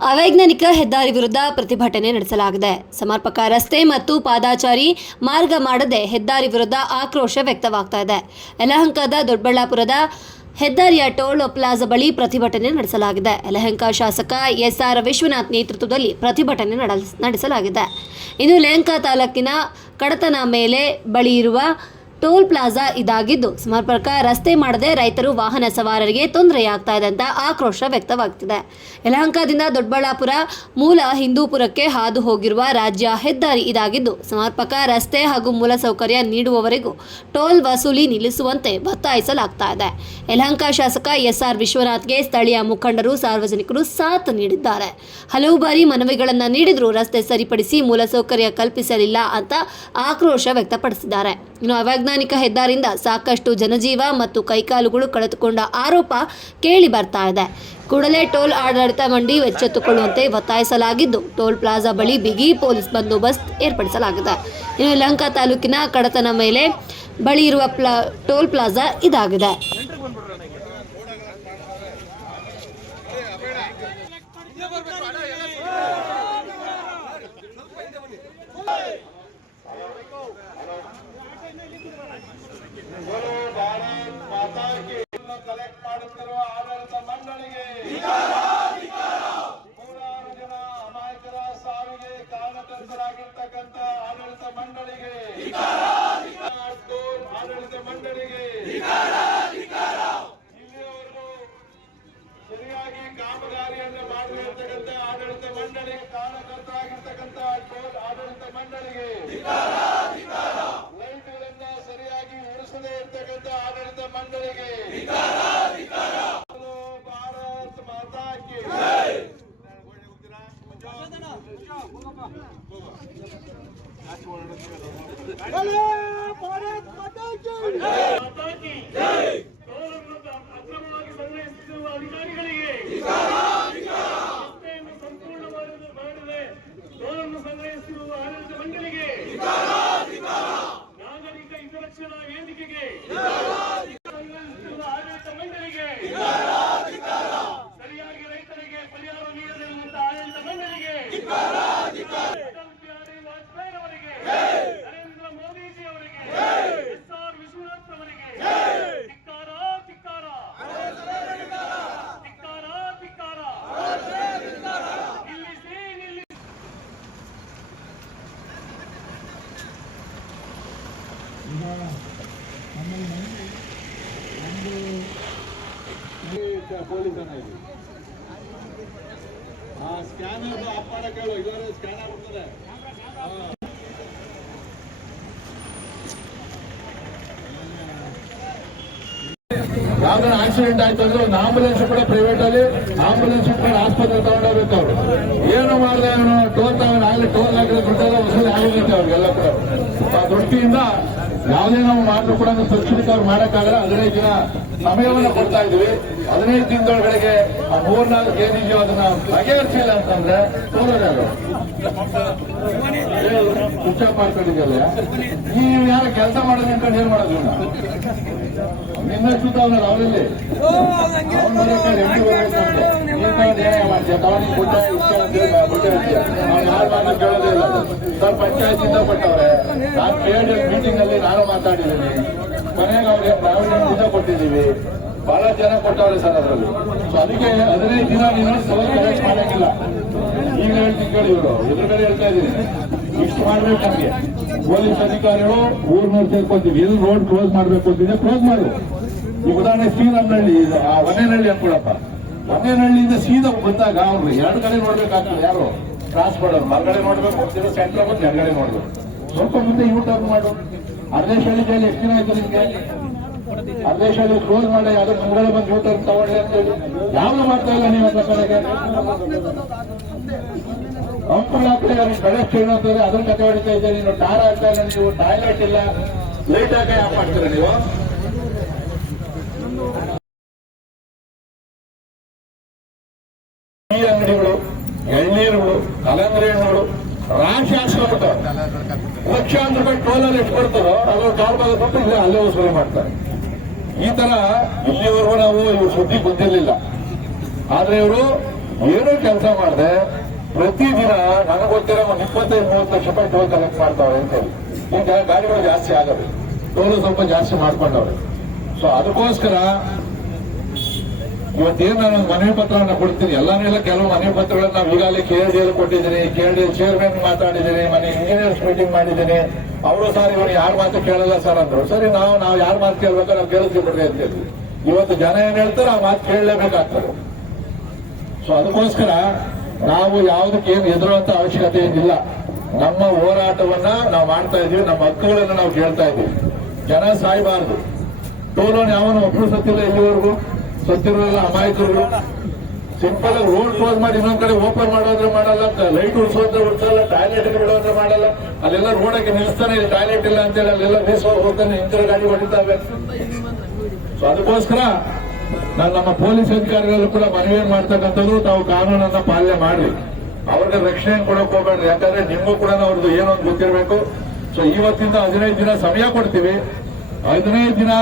ಅವೈಜ್ಞಾನಿಕ ಹೆದ್ದಾರಿ ವಿರುದ್ಧ ಪ್ರತಿಭಟನೆ ನಡೆಸಲಾಗಿದೆ. ಸಮರ್ಪಕ ರಸ್ತೆ ಮತ್ತು ಪಾದಾಚಾರಿ ಮಾರ್ಗ ಮಾಡದೆ ಹೆದ್ದಾರಿ ವಿರುದ್ಧ ಆಕ್ರೋಶ ವ್ಯಕ್ತವಾಗ್ತಾ ಇದೆ. ಯಲಹಂಕದ ದೊಡ್ಡಬಳ್ಳಾಪುರದ ಹೆದ್ದಾರಿಯ ಟೋಲ್ ಪ್ಲಾಜಾ ಬಳಿ ಪ್ರತಿಭಟನೆ ನಡೆಸಲಾಗಿದೆ. ಯಲಹಂಕ ಶಾಸಕ ಎಸ್ ಆರ್ ವಿಶ್ವನಾಥ್ ನೇತೃತ್ವದಲ್ಲಿ ಪ್ರತಿಭಟನೆ ನಡೆಸ್- ನಡೆಸಲಾಗಿದೆ. ಇನ್ನು ಯಲಹಂಕ ತಾಲೂಕಿನ ಕಡತನ ಮೇಲೆ ಬಳಿ ಇರುವ ಟೋಲ್ ಪ್ಲಾಜಾ ಇದಾಗಿದ್ದು, ಸಮರ್ಪಕ ರಸ್ತೆ ಮಾಡದೆ ರೈತರು ವಾಹನ ಸವಾರರಿಗೆ ತೊಂದರೆಯಾಗ್ತಾ ಇದೆ ಅಂತ ಆಕ್ರೋಶ ವ್ಯಕ್ತವಾಗ್ತಿದೆ. ಯಲಹಂಕದಿಂದ ದೊಡ್ಡಬಳ್ಳಾಪುರ ಮೂಲ ಹಿಂದೂಪುರಕ್ಕೆ ಹಾದು ಹೋಗಿರುವ ರಾಜ್ಯ ಹೆದ್ದಾರಿ ಇದಾಗಿದ್ದು, ಸಮರ್ಪಕ ರಸ್ತೆ ಹಾಗೂ ಮೂಲಸೌಕರ್ಯ ನೀಡುವವರೆಗೂ ಟೋಲ್ ವಸೂಲಿ ನಿಲ್ಲಿಸುವಂತೆ ಒತ್ತಾಯಿಸಲಾಗ್ತಾ ಇದೆ ಯಲಹಂಕ ಶಾಸಕ ಎಸ್ಆರ್ ವಿಶ್ವನಾಥ್ಗೆ ಸ್ಥಳೀಯ ಮುಖಂಡರು, ಸಾರ್ವಜನಿಕರು ಸಾಥ್ ನೀಡಿದ್ದಾರೆ. ಹಲವು ಬಾರಿ ಮನವಿಗಳನ್ನು ನೀಡಿದರೂ ರಸ್ತೆ ಸರಿಪಡಿಸಿ ಮೂಲಸೌಕರ್ಯ ಕಲ್ಪಿಸಲಿಲ್ಲ ಅಂತ ಆಕ್ರೋಶ ವ್ಯಕ್ತಪಡಿಸಿದ್ದಾರೆ. ಇನ್ನು ಅವೈಜ್ಞಾನಿಕ ಹೆದ್ದಾರಿಯಿಂದ ಸಾಕಷ್ಟು ಜನಜೀವ ಮತ್ತು ಕೈಕಾಲುಗಳು ಕಳೆದುಕೊಂಡ ಆರೋಪ ಕೇಳಿ ಬರ್ತಾ ಇದೆ. ಕೂಡಲೇ ಟೋಲ್ ಆಡಳಿತ ಮಂಡಿ ಎಚ್ಚೆತ್ತುಕೊಳ್ಳುವಂತೆ ಒತ್ತಾಯಿಸಲಾಗಿದ್ದು, ಟೋಲ್ ಪ್ಲಾಜಾ ಬಳಿ ಬಿಗಿ ಪೊಲೀಸ್ ಬಂದೋಬಸ್ತ್ ಏರ್ಪಡಿಸಲಾಗಿದೆ. ಇನ್ನು ಲಂಕಾ ತಾಲೂಕಿನ ಕಡತನ ಮೇಲೆ ಬಳಿ ಇರುವ ಪ್ಲಾ, ಟೋಲ್ ಪ್ಲಾಜಾ ಇದಾಗಿದೆ ಕಲೆಕ್ಟ್ ಮಾಡುತ್ತಿರುವ ಆಡಳಿತ ಮಂಡಳಿಗೆ ನೂರಾರು ಜನ ಅಮಾಯಕರ ಸಾವಿಗೆ ಕಾರಣಕರ್ತರಾಗಿರ್ತಕ್ಕಂಥ ಆಡಳಿತ ಮಂಡಳಿಗೆ ಟೋಲ್ ಆಡಳಿತ ಮಂಡಳಿಗೆ ಇಲ್ಲಿಯವರೆಗೂ ಸರಿಯಾಗಿ ಕಾಮಗಾರಿಯನ್ನು ಮಾಡಿರ್ತಕ್ಕಂಥ ಆಡಳಿತ ಮಂಡಳಿಗೆ ಕಾರಣಕರ್ತರಾಗಿರ್ತಕ್ಕಂಥ ಆಡಳಿತ ಮಂಡಳಿಗೆ. ಲೈಟ್ಗಳನ್ನ ಸರಿಯಾಗಿ ಉಳಿಸದೇ ಇರ್ತಕ್ಕಂಥ ಆಡಳಿತ ಮಂಡಳಿಗೆ. ಭಾರತ್ ಮಾತಾ ಕಿ ಮಾತಾ ಕಿ ಟೋಲನ್ನು ಸ್ಕ್ಯಾನರ್ ಆಫ್ ಮಾಡಕ್ಕೆ ಹೇಳು ಇಲ್ಲಾಂದ್ರೆ ಸ್ಕ್ಯಾನರ್ ಬರ್ತದೆ ಯಾವ್ದಾರ ಆಕ್ಸಿಡೆಂಟ್ ಆಯ್ತು ಅಂದ್ರೆ ಒಂದು ಆಂಬುಲೆನ್ಸ್ ಕೂಡ ಪ್ರೈವೇಟ್ ಅಲ್ಲಿ ಆಂಬುಲೆನ್ಸ್ ಕೂಡ ಆಸ್ಪತ್ರೆ ತಗೊಂಡೋಗ್ಬೇಕು ಅವ್ರು. ಏನು ಮಾಡಿದೆ ಅವನು? ಟೋಲ್ ಆಗಲಿ ದುಡ್ಡೆಲ್ಲ ವಸೂಲಿ ಆಗಿರುತ್ತೆ ಅವ್ರಿಗೆಲ್ಲ ಕೂಡ. ಆ ದೃಷ್ಟಿಯಿಂದ ಯಾವುದೇ ನಾವು ಮಾಡಲು ಕೂಡ ತಕ್ಷಣಕ್ಕೆ ಅವ್ರು ಮಾಡೋಕ್ಕಾಗಲ್ಲ. ಹದಿನೈದು ದಿನ ಸಮಯವನ್ನು ಕೊಡ್ತಾ ಇದ್ವಿ. ಹದಿನೈದು ದಿನದೊಳಗಡೆಗೆ ಆ ಮೂರ್ನಾಲ್ಕು ಏನಿದೆಯೋ ಅದನ್ನ ಬಗೆಹರಿಸಿಲ್ಲ ಅಂತಂದ್ರೆ ತೋರೋದು ಸ್ವಿಚ್ ಆಫ್ ಮಾಡ್ಕೊಂಡಿದ್ಯಲ್ಲ. ನೀವು ಯಾರು ಕೆಲಸ ಮಾಡೋದು ಅಂತ ಏನ್ ಮಾಡೋದು? ನಿನ್ನ ಸುತ್ತ ಅವನಲ್ಲ ಅವರಲ್ಲಿ ಮಾಡ್ತೀಯ? ಅಂತ ಇರ್ತೀಯ. ಅವ್ನು ಯಾರ್ ಮಾತು ಕೇಳೋದೇ? ಇಲ್ಲ ಸರ್ ಕೊಟ್ಟವ್ರೆ. ನಾನು ಕೇಳಿ ಮೀಟಿಂಗ್ ಅಲ್ಲಿ ನಾನು ಮಾತಾಡಿದ್ದೀನಿ. ಮನೆಗೆ ಅವ್ರಿಗೆ ಪ್ರಾವಿಡೆಂಟ್ ಕೂಡ ಕೊಟ್ಟಿದ್ದೀವಿ. ಬಹಳ ಜನ ಕೊಟ್ಟವ್ರೆ ಸರ್ ಅದರಲ್ಲಿ. ಸೊ ಅದಕ್ಕೆ ಹದಿನೈದು ದಿನ ನೀನು ಸಲ ಕಲೆಕ್ಟ್ ಮಾಡಂಗಿಲ್ಲ ಈಗ ಹೇಳ್ತೀನಿ ಕೇಳಿ ಇವರು. ಎದುರುಗಡೆ ಹೇಳ್ತಾ ಇದ್ದೀನಿ. ಇಷ್ಟು ಮಾಡ್ಬೇಕು ನಮ್ಗೆ. ಪೊಲೀಸ್ ಅಧಿಕಾರಿಗಳು ಊರ್ನೂರು ಸೇರ್ಕೊಂತೀವಿ. ಎಲ್ಲಿ ರೋಡ್ ಕ್ಲೋಸ್ ಮಾಡ್ಬೇಕು ಅಂತಿದೆ ಕ್ಲೋಸ್ ಮಾಡು. ಈ ಉದಾಹರಣೆ ಶ್ರೀರಾಮನಹಳ್ಳಿ ಆ ಒನ್ನೇನಹಳ್ಳಿ ಅನ್ಕೊಳಪ್ಪ. ಒನ್ನೇನಹಳ್ಳಿಯಿಂದ ಸೀದಾ ಬಂದಾಗ ಅವ್ರು ಎರಡು ಕಡೆ ನೋಡ್ಬೇಕಾಗ್ತದೆ ಯಾರು? ಕ್ರಾಸ್ ಮಾಡೋದು ಹೊರಗಡೆ ನೋಡ್ಬೇಕು ಹೋಗ್ತಿರೋ ಸೆಂಟ್ರ್ ಬಂದು ಹೊರಗಡೆ ನೋಡ್ಬೇಕು. ಸ್ವಲ್ಪ ಮುಂದೆ ಯೂ ಟರ್ನ್ ಮಾಡು. ಅರ್ಧೇಶ್ವರಿ ಜೈಲು ಎಷ್ಟು ದಿನ ಆಯ್ತು ನಿಮ್ಗೆ? ಅರ್ಧೇಶ್ವರಿ ಕ್ಲೋಸ್ ಮಾಡಿ ಅದಕ್ಕೆ ಮುಂಗಡೆ ಬಂದು ಯೂ ಟರ್ನ್ ತಗೊಳ್ಳಿ ಅಂತ ಹೇಳಿ. ಯಾವ್ದು ಮಾಡ್ತಾ ಇಲ್ಲ ನೀವು ಅಂತ ಕಡೆಗೆ ಆಗ್ತಾ ಹಾಕ್ಲಿ ಅವ್ರಿಗೆ ಬೆಳೆ ಸ್ಟೇನ್ ಅಂತಂದ್ರೆ ಅದನ್ನ ಕತೆ ಹೊಡಿತಾ ಇದ್ದೀರಿ. ನೀನು ಟಾರ್ ಆಗ್ತಾ ಇಲ್ಲ, ನೀವು ಟಾಯ್ಲೆಟ್ ಇಲ್ಲ. ಲೈಟ್ ಹಾಕಿ ಆಫ್ ಮಾಡ್ತೀರಾ ನೀವು? ಎಷ್ಟು ಕೊಡ್ತಾರೋ ಅದು ಟೋಲ್ ಭಾಗ ಕೊಟ್ಟು ಇಲ್ಲಿ ಅಲ್ಲೇ ಮಾಡ್ತಾರೆ. ಈ ತರ ಇಲ್ಲಿವರೆಗೂ ನಾವು ಇವ್ರ ಸುದ್ದಿ ಗೊತ್ತಿರಲಿಲ್ಲ. ಆದ್ರೆ ಇವರು ಏನೋ ಕೆಲಸ ಪ್ರತಿ ಪ್ರತಿದಿನ ನನಗೆ ಗೊತ್ತಿರೋ ಒಂದು ಇಪ್ಪತ್ತೈದು, ಮೂವತ್ತು ಲಕ್ಷ ರೂಪಾಯಿ ಟೋಲ್ ಕಲೆಕ್ಟ್ ಮಾಡ್ತಾವ್ರೆ ಅಂತ ಹೇಳಿ. ಈಗ ಗಾಡಿಗಳು ಜಾಸ್ತಿ ಆಗವೆ ಟೋಲು ಸ್ವಲ್ಪ ಜಾಸ್ತಿ ಮಾಡ್ಕೊಂಡವ್ರೆ. ಸೊ ಅದಕ್ಕೋಸ್ಕರ ಇವತ್ತೇನು ನಾನು ಒಂದು ಮನವಿ ಪತ್ರವನ್ನು ಕೊಡ್ತೀನಿ. ಎಲ್ಲಾನೆಲ್ಲ ಕೆಲವು ಮನವಿ ಪತ್ರಗಳನ್ನ ನಾವು ಈಗಾಗಲೇ ಕೆ ಡಿ ಎಲ್ ಕೊಟ್ಟಿದ್ದೀನಿ. ಕೆ ಡಿ ಎಲ್ ಚೇರ್ಮನ್ ಮಾತಾಡಿದ್ದೀನಿ, ಮನೆ ಇಂಜಿನಿಯರ್ಸ್ ಮೀಟಿಂಗ್ ಮಾಡಿದ್ದೀನಿ. ಅವರು ಸರ್, ಇವರು ಯಾರ ಮಾತು ಕೇಳಲ್ಲ ಸರ್ ಅಂದ್ರು. ಸರಿ, ನಾವು ನಾವು ಯಾರ ಮಾತು ಕೇಳ್ಬೇಕು ನಾವು ಕೇಳಿದ್ವಿ ಬಿಡ್ರಿ ಅಂತ ಹೇಳಿದ್ವಿ ಇವತ್ತು ಜನ ಏನ್ ಹೇಳ್ತಾರೆ ಆ ಮಾತು ಕೇಳಲೇಬೇಕಾಗ್ತದೆ. ಸೊ ಅದಕ್ಕೋಸ್ಕರ ನಾವು ಯಾವುದಕ್ಕೆ ಏನು ಎದುರುವಂತ ಅವಶ್ಯಕತೆ ಏನಿಲ್ಲ. ನಮ್ಮ ಹೋರಾಟವನ್ನ ನಾವು ಮಾಡ್ತಾ ಇದೀವಿ. ನಮ್ಮ ಹಕ್ಕುಗಳನ್ನ ನಾವು ಕೇಳ್ತಾ ಇದೀವಿ. ಜನ ಸಾಯಬಾರದು. ಟೋಲೋನ್ ಯಾವನು ಒಬ್ರು ಸತ್ತಿಲ್ಲ ಇಲ್ಲಿವರೆಗೂ. ಸತ್ತಿರೋಲ್ಲ ಅಮಾಯಕರು. ಸಿಂಪಲ್ ಆಗಿ ರೋಡ್ ಕ್ಲೋಸ್ ಮಾಡಿ ಇನ್ನೊಂದ್ ಕಡೆ ಓಪನ್ ಮಾಡೋದ್ರೆ ಮಾಡಲ್ಲ ಲೈಟ್ ಉಳಿಸೋದ್ರೆ ಉಳಿಸಲ್ಲ ಟಾಯ್ಲೆಟ್ ಬಿಡೋದ್ರೆ ಮಾಡಲ್ಲ. ಅಲ್ಲೆಲ್ಲ ರೋಡಕ್ಕೆ ನಿಲ್ಲಿಸ್ತಾನೆ ಇಲ್ಲಿ ಟಾಯ್ಲೆಟ್ ಇಲ್ಲ ಅಂತೇಳಿ ಅಲ್ಲೆಲ್ಲ ಬೇಸೋರ್ ಹೋಗ್ತಾನೆ ಇಂತರ ಗಾಡಿ ಹೊಡಿತಾವೆ ಸೊ ಅದಕ್ಕೋಸ್ಕರ ನಾನು ನಮ್ಮ ಪೊಲೀಸ್ ಅಧಿಕಾರಿಗಳು ಕೂಡ ಮನವಿ ಮಾಡ್ತಕ್ಕಂಥದ್ದು, ತಾವು ಕಾನೂನನ್ನ ಪಾಲನೆ ಮಾಡ್ರಿ. ಅವ್ರಿಗೆ ರಕ್ಷಣೆ ಕೊಡಕ್ ಹೋಗ್ಬೇಡ್ರಿ. ಯಾಕಂದ್ರೆ ನಿಮಗೂ ಕೂಡ ಅವ್ರದ್ದು ಏನೋ ಒಂದು ಗೊತ್ತಿರಬೇಕು. ಸೊ ಇವತ್ತಿಂದ ಹದಿನೈದು ದಿನ ಸಮಯ ಕೊಡ್ತೀವಿ. ಹದಿನೈದು ದಿನ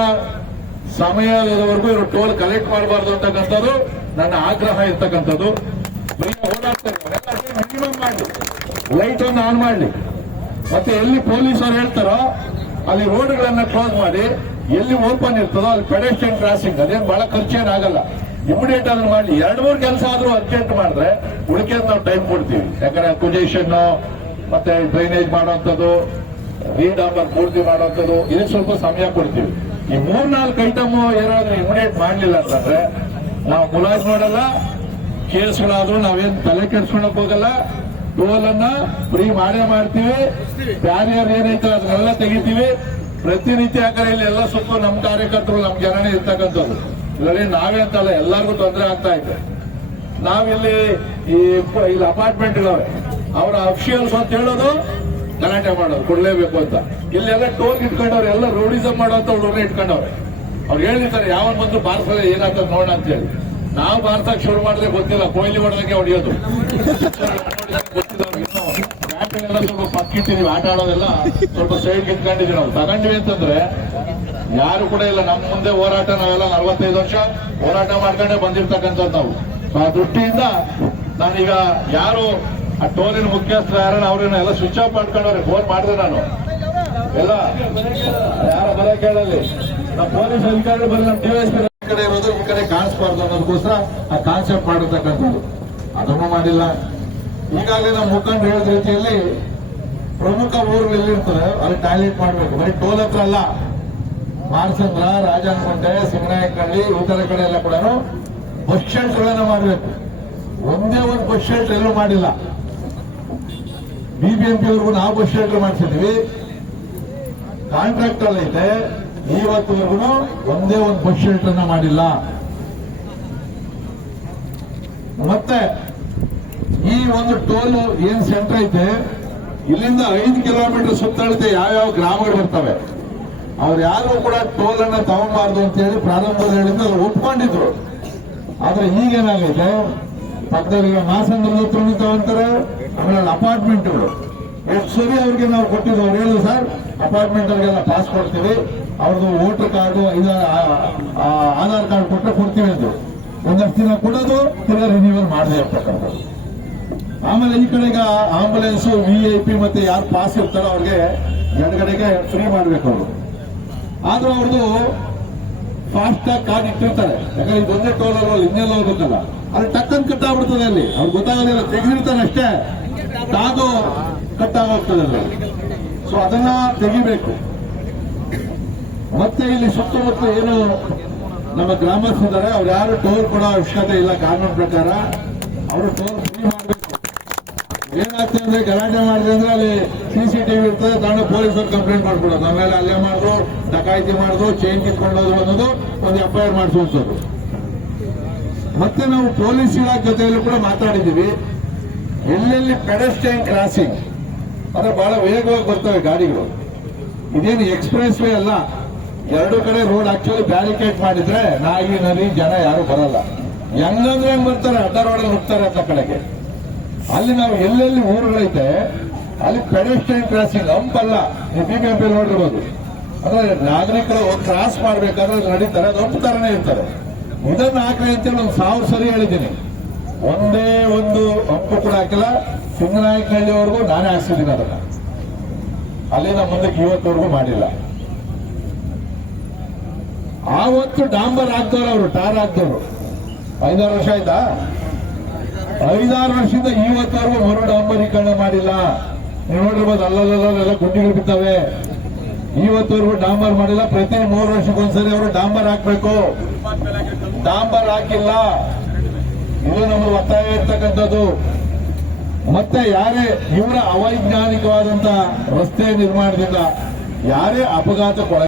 ಸಮಯದವರೆಗೂ ಇವರು ಟೋಲ್ ಕಲೆಕ್ಟ್ ಮಾಡಬಾರ್ದು ಅಂತಕ್ಕಂಥದ್ದು ನನ್ನ ಆಗ್ರಹ ಇರ್ತಕ್ಕಂಥದ್ದು ಓಡಾಡ್ತಾರೆ ಮಿನಿಮಮ್ ಮಾಡಿ. ಲೈಟ್ ಒಂದು ಆನ್ ಮಾಡಲಿ ಮತ್ತೆ ಎಲ್ಲಿ ಪೊಲೀಸರು ಹೇಳ್ತಾರೋ, ಅಲ್ಲಿ ರೋಡ್ಗಳನ್ನ ಕ್ಲೋಸ್ ಮಾಡಿ. ಎಲ್ಲಿ ಓಪನ್ ಇರ್ತದೋ, ಅಲ್ಲಿ ಪೆಡೆಸ್ಟ್ರಿಯನ್ ಕ್ರಾಸಿಂಗ್ ಅದೇನು ಬಹಳ ಖರ್ಚೇನಾಗಲ್ಲ ಇಮಿಡಿಯೇಟ್ ಅದನ್ನು ಮಾಡಲಿ. ಎರಡು, ಮೂರು ಕೆಲಸ ಆದರೂ ಅರ್ಜೆಂಟ್ ಮಾಡಿದ್ರೆ ಉಳಿಕೆದ್ ನಾವು ಟೈಮ್ ಕೊಡ್ತೀವಿ. ಯಾಕಂದ್ರೆ ಅಕ್ವಿಜೇಷನ್ ಮತ್ತೆ ಡ್ರೈನೇಜ್ ಮಾಡುವಂಥದ್ದು ರೀಡಾಂಬರ್ ಪೂರ್ತಿ ಮಾಡುವಂಥದ್ದು ಇದಕ್ಕೆ ಸ್ವಲ್ಪ ಸಮಯ ಕೊಡ್ತೀವಿ. ಈ ಮೂರ್ನಾಲ್ಕು ಐಟಮ್ ಏನಾದ್ರೂ ಇಮಿಡಿಯೇಟ್ ಮಾಡಲಿಲ್ಲ ಅಂತಂದ್ರೆ ನಾವು ಮುಲಾಜ್ ಮಾಡಲ್ಲ ಕೇಸ್ಗಳಾದ್ರೂ ನಾವೇನ್ ತಲೆ ಕೆಡ್ಸ್ಕೊಳಕ್ ಹೋಗಲ್ಲ. ಟೋಲ್ ಅನ್ನ ಫ್ರೀ ಮಾಡೇ ಮಾಡ್ತೀವಿ. ಬ್ಯಾರಿಯರ್ ಏನೈತೋ ಅದನ್ನೆಲ್ಲ ತೆಗಿತೀವಿ. ಪ್ರತಿನಿತ್ಯ ಯಾಕಂದ್ರೆ ಇಲ್ಲಿ ಎಲ್ಲ ಸುತ್ತ ನಮ್ಮ ಕಾರ್ಯಕರ್ತರು ನಮ್ಮ ಜನನೇ ಇರ್ತಕ್ಕಂಥದ್ದು ಇದರಲ್ಲಿ ನಾವೇ ಅಂತಲ್ಲ, ಎಲ್ಲರಿಗೂ ತೊಂದರೆ ಆಗ್ತಾ ಇದೆ. ನಾವಿಲ್ಲಿ ಈ ಇಲ್ಲಿ ಅಪಾರ್ಟ್ಮೆಂಟ್ ಇದಾವೆ ಅವರ ಅಫಿಷಿಯಲ್ಸ್ ಅಂತ ಹೇಳೋದು ಗಲಾಟೆ ಮಾಡೋದು, ಕೊಡ್ಲೇಬೇಕು ಅಂತ. ಇಲ್ಲೆಲ್ಲ ಟೋಲ್ ಇಟ್ಕೊಂಡವ್ರೆ, ಎಲ್ಲ ರೋಡಿಸಮ್ ಮಾಡೋಂತ ಹುಡುಗರನ್ನ ಇಟ್ಕೊಂಡವ್ರೆ. ಅವ್ರು ಹೇಳಿರ್ತಾರೆ ಯಾವ ಬಂದ್ರು ಭಾರತದಲ್ಲಿ ಏನಾಗ್ತದೆ ನೋಡೋಣ ಅಂತ ಹೇಳಿ. ನಾವು ಭಾರತಕ್ಕೆ ಶುರು ಮಾಡಿದ್ರೆ ಗೊತ್ತಿಲ್ಲ, ಕೊಹ್ಲಿ ಹೊಡೆದಂಗೆ ಹೊಡೆಯೋದು. ಎಲ್ಲ ಸ್ವಲ್ಪ ಪಕ್ಕಿಟ್ಟಿದೀವಿ ಆಟ ಆಡೋದೆಲ್ಲ ಸ್ವಲ್ಪ ಸೈಡ್ ಇಟ್ಕೊಂಡಿದೀವಿ ನಾವು ತಗೊಂಡ್ವಿ ಅಂತಂದ್ರೆ ಯಾರು ಕೂಡ ಇಲ್ಲ, ನಮ್ಮ ಮುಂದೆ ಹೋರಾಟ, ನಾವೆಲ್ಲ ನಲವತ್ತೈದು ವರ್ಷ ಹೋರಾಟ ಮಾಡ್ಕೊಂಡೆ ಬಂದಿರ್ತಕ್ಕಂಥದ್ದು ನಾವು. ಆ ದೃಷ್ಟಿಯಿಂದ ನಾನೀಗ ಯಾರು ಆ ಟೋಲಿನ ಮುಖ್ಯಸ್ಥರು ಯಾರನ್ನ ಅವ್ರನ್ನ ಎಲ್ಲ ಸ್ವಿಚ್ ಆಫ್ ಮಾಡ್ಕೊಂಡವ್ರೆ ಫೋನ್ ಮಾಡಿದೆ ನಾನು. ಎಲ್ಲ. ಯಾರ ಬರ ಕೇಳಲಿ? ನಮ್ಮ ಪೊಲೀಸ್ ಅಧಿಕಾರಿಗಳು ಬರೀ ನಮ್ಮ ಡಿವೈಎಸ್ಪಿ ಕಡೆ ಇರೋದು, ಈ ಕಡೆ ಕಾಣಿಸ್ಬಾರ್ದು ಅನ್ನೋದಕ್ಕೋಸ್ಕರ ಆ ಕಾನ್ಸೆಪ್ಟ್ ಮಾಡಿರ್ತಕ್ಕಂಥದ್ದು. ಅದನ್ನು ಮಾಡಿಲ್ಲ. ಈಗಾಗಲೇ ನಮ್ಮ ಮುಖಂಡರು ಹೇಳಿದ ರೀತಿಯಲ್ಲಿ ಪ್ರಮುಖ ಊರು ಎಲ್ಲಿರ್ತದೆ ಅಲ್ಲಿ ಟಾಯ್ಲೆಟ್ ಮಾಡಬೇಕು. ಬರೀ ಟೋಲ್ ಹತ್ರ ಅಲ್ಲ. ಮಾರ್ಸಂದ್ರ ರಾಜನಗುಂಟೆ ಸಿಂಗನಾಯಕನಹಳ್ಳಿ ಉತ್ತರ ಕಡೆ ಎಲ್ಲ ಕೂಡ ಬಸ್ ಶೆಲ್ಟರ್ಗಳನ್ನ ಮಾಡಬೇಕು. ಒಂದೇ ಒಂದು ಬಸ್ ಶೆಲ್ಟರ್ ಎಲ್ಲೂ ಮಾಡಿಲ್ಲ. ಬಿಬಿಎಂಪಿ ಅವ್ರಿಗೂ ನಾವು ಬಸ್ ಶೆಲ್ಟರ್ ಮಾಡಿಸಿದ್ವಿ ಅಲ್ಲಿ ಐತೆ ಇವತ್ತುವರೆಗೂ ಒಂದೇ ಒಂದು ಬಸ್ ಶೆಲ್ಟರ್ನ ಮಾಡಿಲ್ಲ. ಮತ್ತೆ ಈ ಒಂದು ಟೋಲ್ ಏನ್ ಸೆಂಟರ್ ಐತೆ, ಇಲ್ಲಿಂದ ಐದು ಕಿಲೋಮೀಟರ್ ಸುತ್ತಳತೆ ಯಾವ್ಯಾವ ಗ್ರಾಮಗಳು ಬರ್ತವೆ. ಅವ್ರು ಯಾರು ಕೂಡ ಟೋಲ್ ಅನ್ನ ತಗೊಂಬಾರ್ದು ಅಂತ ಹೇಳಿ ಪ್ರಾರಂಭದಲ್ಲಿ ಒಪ್ಕೊಂಡಿದ್ರು. ಆದ್ರೆ ಈಗೇನಾಗೈತೆ ಪಕ್ಕದಲ್ಲಿ ಮಾಸಂದ್ರ ಹತ್ರನೂ ತಗೊಂತಾರೆ ಆಮೇಲೆ ಅಪಾರ್ಟ್ಮೆಂಟ್ಗಳು. ಎಷ್ಟು ಸರಿ ಅವ್ರಿಗೆ ನಾವು ಕೊಟ್ಟಿದ್ದು ಅವ್ರು ಹೇಳಿದ್ರು ಸರ್? ಅಪಾರ್ಟ್ಮೆಂಟ್ ಅವ್ರಿಗೆಲ್ಲ ಪಾಸ್ ಕೊಡ್ತೀವಿ. ಅವ್ರದ್ದು ವೋಟರ್ ಕಾರ್ಡು ಇಲ್ಲ ಆಧಾರ್ ಕಾರ್ಡ್ ಕೊಟ್ಟರೆ ಕೊಡ್ತೀವಿ ಅಂತ ಒಂದಷ್ಟು ದಿನ ಕೊಡೋದು, ತಿರ್ಗಾ ರಿನ್ಯೂವಲ್ ಮಾಡದೆ ಇರ್ತಕ್ಕಂಥದ್ದು. ಆಮೇಲೆ ಈ ಕಡೆಗ ಆಂಬುಲೆನ್ಸ್ ವಿ ಐ ಪಿ ಮತ್ತೆ ಯಾರು ಪಾಸ್ ಇರ್ತಾರೋ ಅವ್ರಿಗೆ ಎಡಗಡೆಗೆ ಫ್ರೀ ಮಾಡ್ಬೇಕು ಅವರು. ಆದ್ರೂ ಅವ್ರದ್ದು ಫಾಸ್ಟ್ ಆಗಿ ಕಾರ್ಡ್ ಇಟ್ಟಿರ್ತಾರೆ. ಯಾಕಂದ್ರೆ ಒಂದೇ ಟೋಲ್ ಅಲ್ಲಿ ಇನ್ನೆಲ್ಲ ಹೋಗುತ್ತಲ್ಲ. ಅಲ್ಲಿ ಟಕ್ಕನ್ ಕಟ್ಟಾಗ್ಬಿಡ್ತದೆ ಅಲ್ಲಿ. ಅವ್ರಿಗೆ ಗೊತ್ತಾಗೋದಿಲ್ಲ, ತೆಗೆದಿರ್ತಾರೆ ಅಷ್ಟೇ. ತಾದು ಕಟ್ಟಾಗೋಗ್ತದೆ ಸೊ ಅದನ್ನ ತೆಗಿಬೇಕು. ಮತ್ತೆ ಇಲ್ಲಿ ಸುತ್ತಮುತ್ತ ಏನು ನಮ್ಮ ಗ್ರಾಮಸ್ಥರಿದ್ದಾರೆ ಅವ್ರು ಯಾರು ಟೋಲ್ ಕೊಡೋ ಅವಶ್ಯಕತೆ ಇಲ್ಲ, ಕಾನೂನು ಪ್ರಕಾರ. ಅವರು ಟೋಲ್ ಫ್ರೀ ಮಾಡಬೇಕು. ಏನಾಗ್ತದೆ ಅಂದ್ರೆ ಗಲಾಟೆ ಮಾಡಿದೆ ಅಂದ್ರೆ ಅಲ್ಲಿ ಸಿಸಿಟಿವಿ ಇರ್ತದೆ, ತಾನು ಪೊಲೀಸರು ಕಂಪ್ಲೇಂಟ್ ಮಾಡ್ಕೊಡೋದು. ಆಮೇಲೆ ಅಲ್ಲೇ ಮಾಡಿದ್ರು ಡಕಾಯಿತಿ ಮಾಡಿದ್ರು ಚೈನ್ ಕಿತ್ಕೊಂಡೋದ್ರು ಅನ್ನೋದು ಒಂದು ಎಫ್ಐಆರ್ ಮಾಡಿಸೋದು. ಮತ್ತೆ ನಾವು ಪೊಲೀಸ್ ಇಲಾಖೆ ಜೊತೆಯಲ್ಲೂ ಕೂಡ ಮಾತಾಡಿದ್ದೀವಿ. ಎಲ್ಲೆಲ್ಲಿ ಪೆಡಸ್ಟ್ರಿಯನ್ ಕ್ರಾಸಿಂಗ್ ಅಂದ್ರೆ ಬಹಳ ವೇಗವಾಗಿ ಬರ್ತವೆ ಗಾಡಿಗಳು. ಇದೇನು ಎಕ್ಸ್ಪ್ರೆಸ್ ವೇ ಅಲ್ಲ? ಎರಡು ಕಡೆ ರೋಡ್ ಆಕ್ಚುಲಿ ಬ್ಯಾರಿಕೇಡ್ ಮಾಡಿದ್ರೆ ನಾಯಿ ನರಿ ಜನ ಯಾರು ಬರಲ್ಲ. ಹೆಂಗಂದ್ರೆ ಹೆಂಗ್ ಬರ್ತಾರೆ? ಅಡ್ಡ ರೋಡಲ್ಲಿ ಹೋಗ್ತಾರೆ ಅಂತ ಕಡೆಗೆ. ಅಲ್ಲಿ ನಾವು ಎಲ್ಲೆಲ್ಲಿ ಊರುಗಳೈತೆ ಅಲ್ಲಿ ಪೆಡೆಸ್ಟ್ರಿಯನ್ ಕ್ರಾಸಿಂಗ್ ಹಂಪಲ್ಲ. ಬಿಬಿಎಂಪಿ ನೋಡಿರ್ಬೋದು. ಅಂದ್ರೆ ನಾಗರಿಕರು ಕ್ರಾಸ್ ಮಾಡ್ಬೇಕಾದ್ರೆ ನಡೀತಾರೆ, ಅದು ತರನೇ ಇರ್ತಾರೆ. ಇದನ್ನ ಹಾಕ್ರಿ ಅಂತೇಳಿ ಒಂದು ಸಾವಿರ ಸರಿ ಹೇಳಿದ್ದೀನಿ. ಒಂದೇ ಒಂದು ಹಂಪು ಕೂಡ ಹಾಕಿಲ್ಲ. ಸಿಂಗನಾಯಕನಹಳ್ಳಿವರೆಗೂ ನಾನೇ ಹಾಕ್ಸಿದ್ದೀನಿ ಅದನ್ನ. ಅಲ್ಲಿಂದ ಮುಂದಕ್ಕೆ ಇವತ್ತವರೆಗೂ ಮಾಡಿಲ್ಲ. ಆವತ್ತು ಡಾಂಬರ್ ಹಾಕ್ದವ್ರು ಅವರು, ಟಾರ್ ಹಾಕ್ದವ್ರು. ಐದಾರು ವರ್ಷ ಆಯ್ತಾ? ಐದಾರು ವರ್ಷದಿಂದ ಇವತ್ತವರೆಗೂ ಮರು ಡಾಂಬರೀಕರಣ ಮಾಡಿಲ್ಲ. ನೀವು ನೋಡಿರ್ಬೋದು ಅಲ್ಲಲ್ಲೆಲ್ಲ ಗುಂಡಿಗಳು ಬಿತ್ತವೆ ಇವತ್ತವರೆಗೂ ಡಾಂಬರ್ ಮಾಡಿಲ್ಲ. ಪ್ರತಿ ಮೂರು ವರ್ಷಕ್ಕೊಂದ್ಸರಿ ಅವರು ಡಾಂಬರ್ ಹಾಕ್ಬೇಕು. ಡಾಂಬರ್ ಹಾಕಿಲ್ಲ. ಇದು ನಮ್ಮ ಒತ್ತಾಯ ಇರ್ತಕ್ಕಂಥದ್ದು. ಮತ್ತೆ ಯಾರೇ ಇವರ ಅವೈಜ್ಞಾನಿಕವಾದಂತಹ ರಸ್ತೆ ನಿರ್ಮಾಣದಿಂದ ಯಾರೇ ಅಪಘಾತಕ್ಕೊಳ